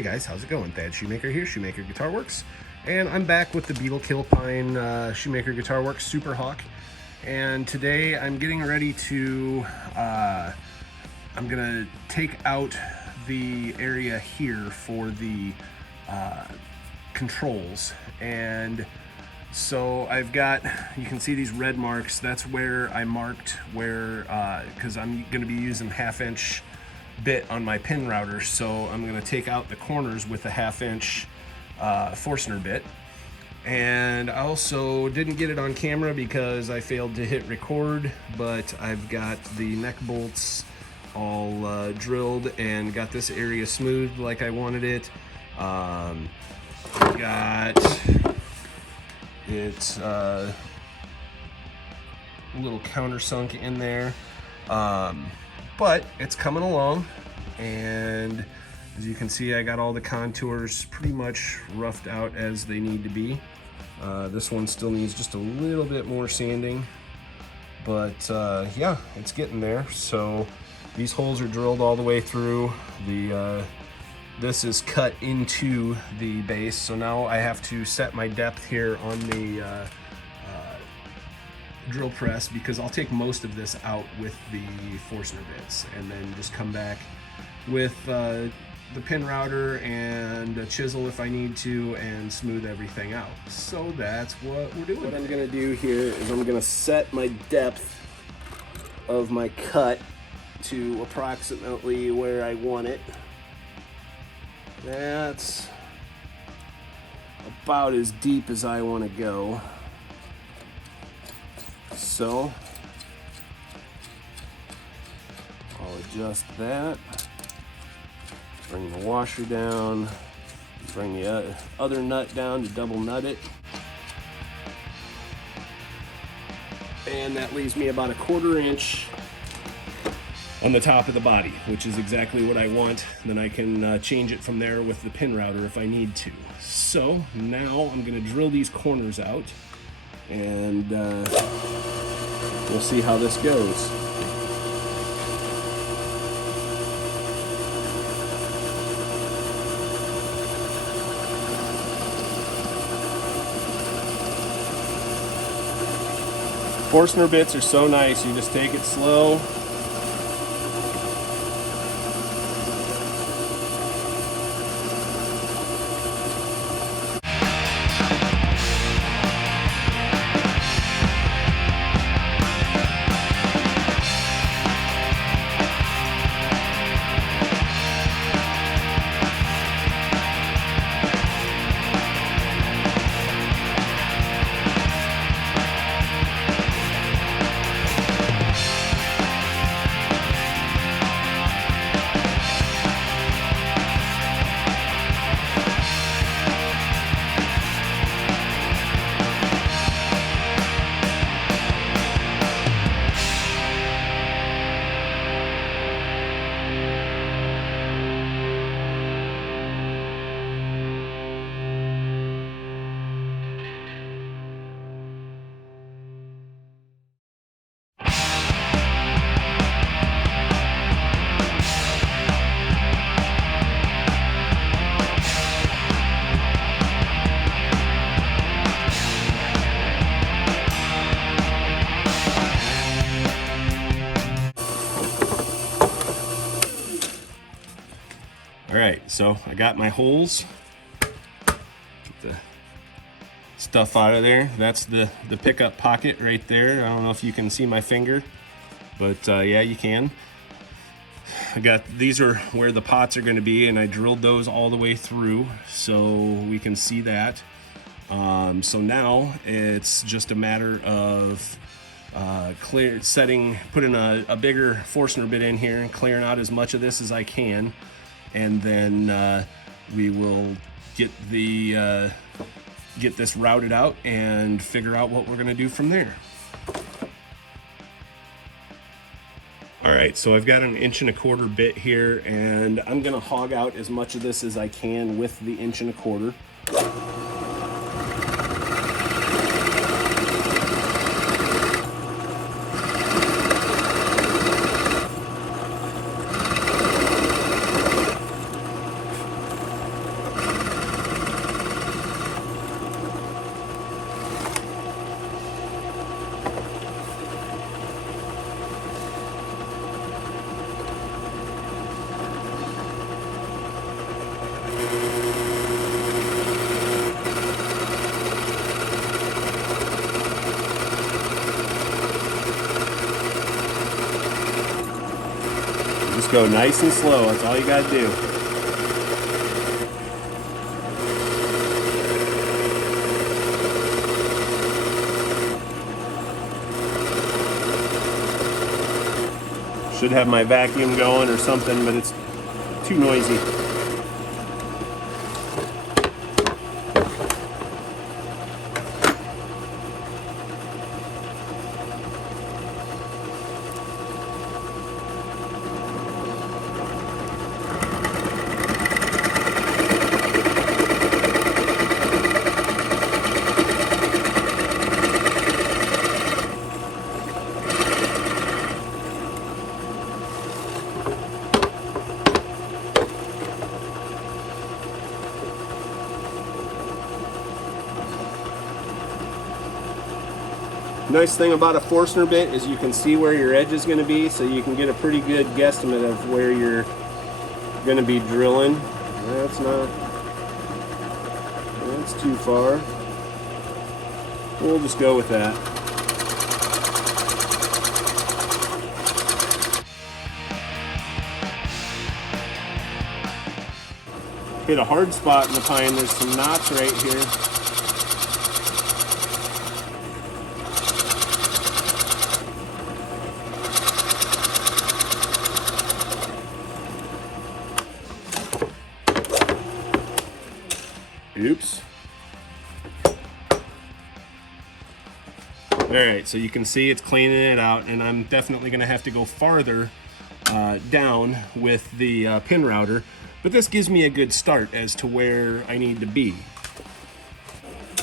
Hey guys, how's it going? Thad Shoemaker here, Shoemaker Guitar Works, and I'm back with the Beetle Kill Pine Shoemaker Guitar Works Super Hawk. And today I'm getting ready to, I'm gonna take out the area here for the controls. And so I've got, you can see these red marks. That's where I marked where, because I'm gonna be using 1/2" bit on my pin router, so I'm going to take out the corners with a 1/2" Forstner bit. And I also didn't get it on camera because I failed to hit record, but I've got the neck bolts all drilled and got this area smoothed like I wanted it. Got it a little countersunk in there. But it's coming along, and as you can see, I got all the contours pretty much roughed out as they need to be. This one still needs just a little bit more sanding, but yeah, it's getting there. So these holes are drilled all the way through. This is cut into the base, so now I have to set my depth here on the drill press, because I'll take most of this out with the Forstner bits and then just come back with the pin router and a chisel if I need to and smooth everything out. So that's what we're doing. What I'm gonna do here is I'm gonna set my depth of my cut to approximately where I want it. That's about as deep as I want to go. So I'll adjust that, bring the washer down, bring the other nut down to double nut it, and that leaves me about 1/4 inch on the top of the body, which is exactly what I want. Then I can change it from there with the pin router if I need to. So now I'm going to drill these corners out, and we'll see how this goes. Forstner bits are so nice, you just take it slow. All right, so I got my holes. Get the stuff out of there. That's the pickup pocket right there. I don't know if you can see my finger, but yeah, you can. These are where the pots are gonna be, and I drilled those all the way through so we can see that. So now it's just a matter of putting a bigger Forstner bit in here and clearing out as much of this as I can. And then we will get this routed out and figure out what we're gonna do from there. All right, so I've got an 1¼ inch bit here, and I'm gonna hog out as much of this as I can with the 1¼ inch. Just go nice and slow, that's all you gotta do. Should have my vacuum going or something, but it's too noisy. Nice thing about a Forstner bit is you can see where your edge is going to be, so you can get a pretty good guesstimate of where you're going to be drilling. That's too far. We'll just go with that. Hit a hard spot in the pine. There's some knots right here. Oops. Alright, so you can see it's cleaning it out, and I'm definitely going to have to go farther down with the pin router, but this gives me a good start as to where I need to be.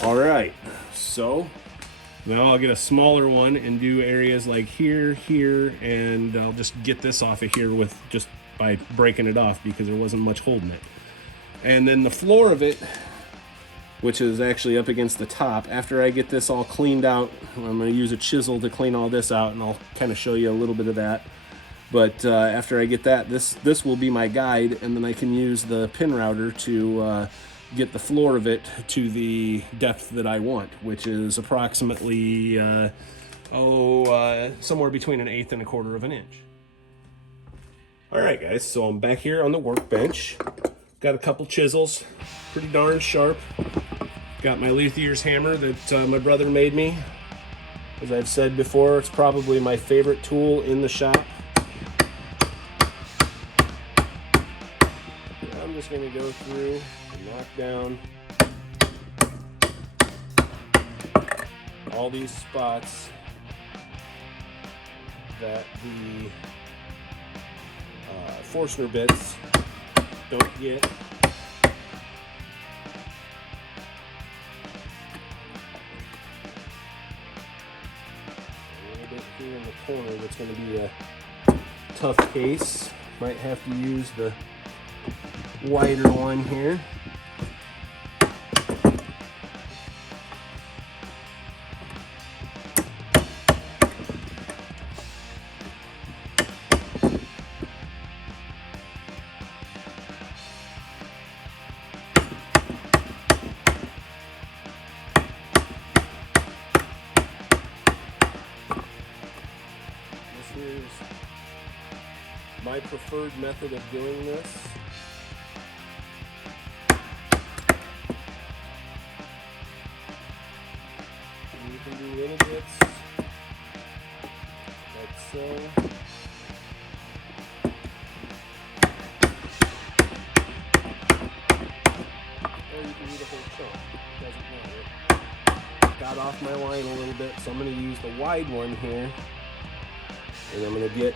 Alright, so now I'll get a smaller one and do areas like here, here, and I'll just get this off of here with just by breaking it off because there wasn't much holding it. And then the floor of it, which is actually up against the top. After I get this all cleaned out, I'm going to use a chisel to clean all this out, and I'll kind of show you a little bit of that. But after I get that, this will be my guide, and then I can use the pin router to get the floor of it to the depth that I want, which is approximately somewhere between 1/8 and 1/4 of an inch. All right, guys, so I'm back here on the workbench. Got a couple chisels, pretty darn sharp. Got my luthier's hammer that my brother made me. As I've said before, it's probably my favorite tool in the shop. I'm just going to go through and knock down all these spots that the Forstner bits don't get. Here in the corner that's going to be a tough case. Might have to use the wider one here. Here's my preferred method of doing this. And you can do little bits like so. Or you can do the whole chunk. Doesn't matter. Got off my line a little bit, so I'm going to use the wide one here. And I'm going to get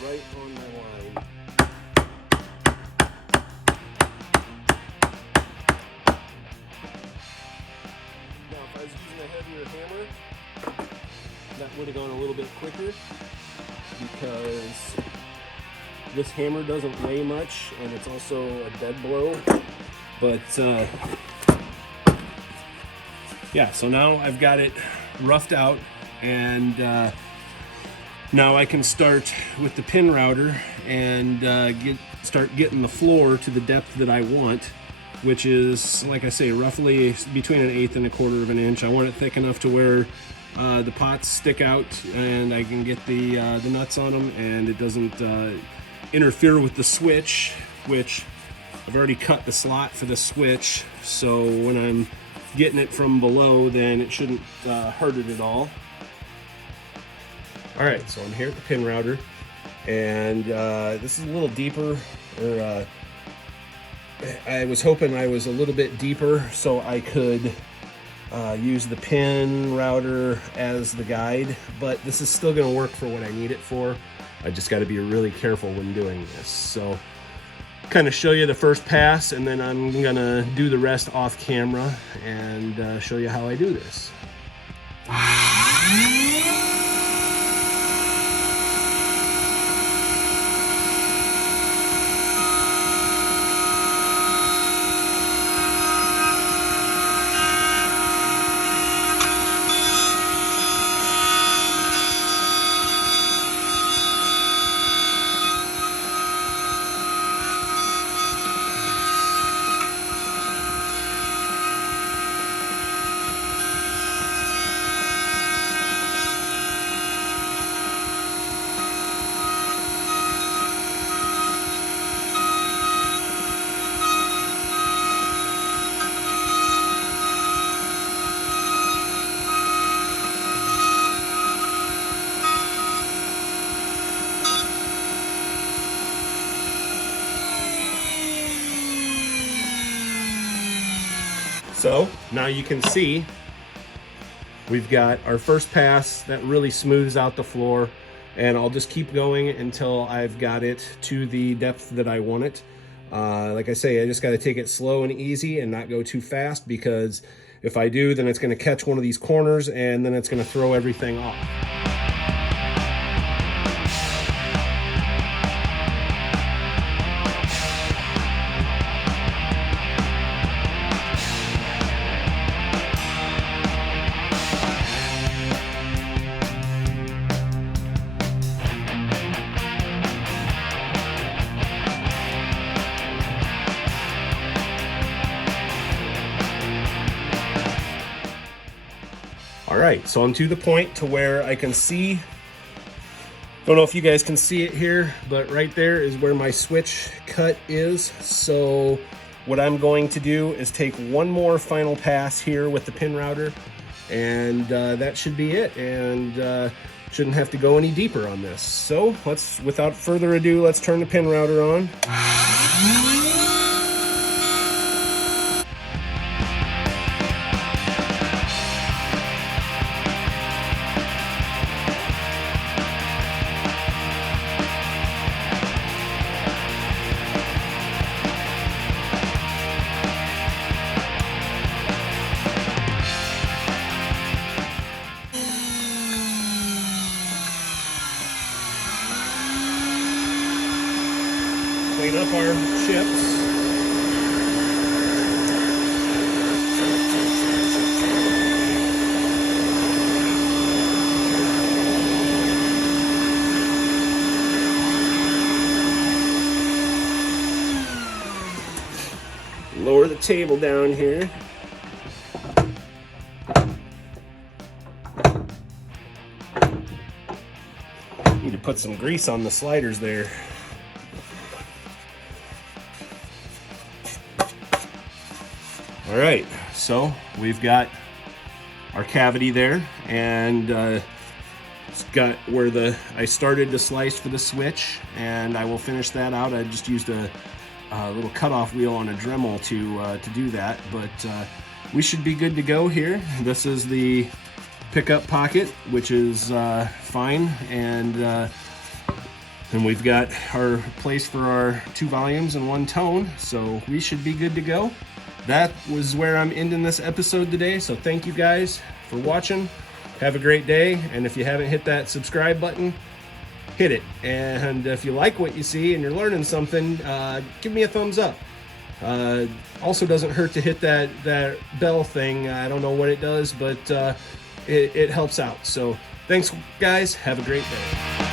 right on my line. Now, if I was using a heavier hammer, that would have gone a little bit quicker because this hammer doesn't weigh much and it's also a dead blow. But yeah, so now I've got it roughed out. And now I can start with the pin router and start getting the floor to the depth that I want, which is, like I say, roughly between 1/8 and 1/4 of an inch. I want it thick enough to where the pots stick out and I can get the nuts on them, and it doesn't interfere with the switch, which I've already cut the slot for the switch, so when I'm getting it from below, then it shouldn't hurt it at all. All right, so I'm here at the pin router, and this is a little deeper, or I was hoping I was a little bit deeper so I could use the pin router as the guide, but this is still going to work for what I need it for. I just got to be really careful when doing this. So kind of show you the first pass, and then I'm going to do the rest off camera and show you how I do this. So now you can see we've got our first pass that really smooths out the floor, and I'll just keep going until I've got it to the depth that I want it. Like I say, I just got to take it slow and easy and not go too fast, because if I do, then it's going to catch one of these corners and then it's going to throw everything off. All right, so I'm to the point to where I can see, don't know if you guys can see it here, but right there is where my switch cut is. So what I'm going to do is take one more final pass here with the pin router, and that should be it, and shouldn't have to go any deeper on this. So without further ado, let's turn the pin router on. Clean up our chips. Lower the table down here. Need to put some grease on the sliders there. All right, so we've got our cavity there, and it's got where I started to slice for the switch, and I will finish that out. I just used a little cutoff wheel on a Dremel to do that, but we should be good to go here. This is the pickup pocket, which is fine, and we've got our place for our 2 volumes and 1 tone, so we should be good to go. That was where I'm ending this episode today, so thank you guys for watching. Have a great day, and if you haven't hit that subscribe button, hit it. And if you like what you see and you're learning something, give me a thumbs up. Also doesn't hurt to hit that bell thing. I don't know what it does, but it helps out. So thanks guys, have a great day.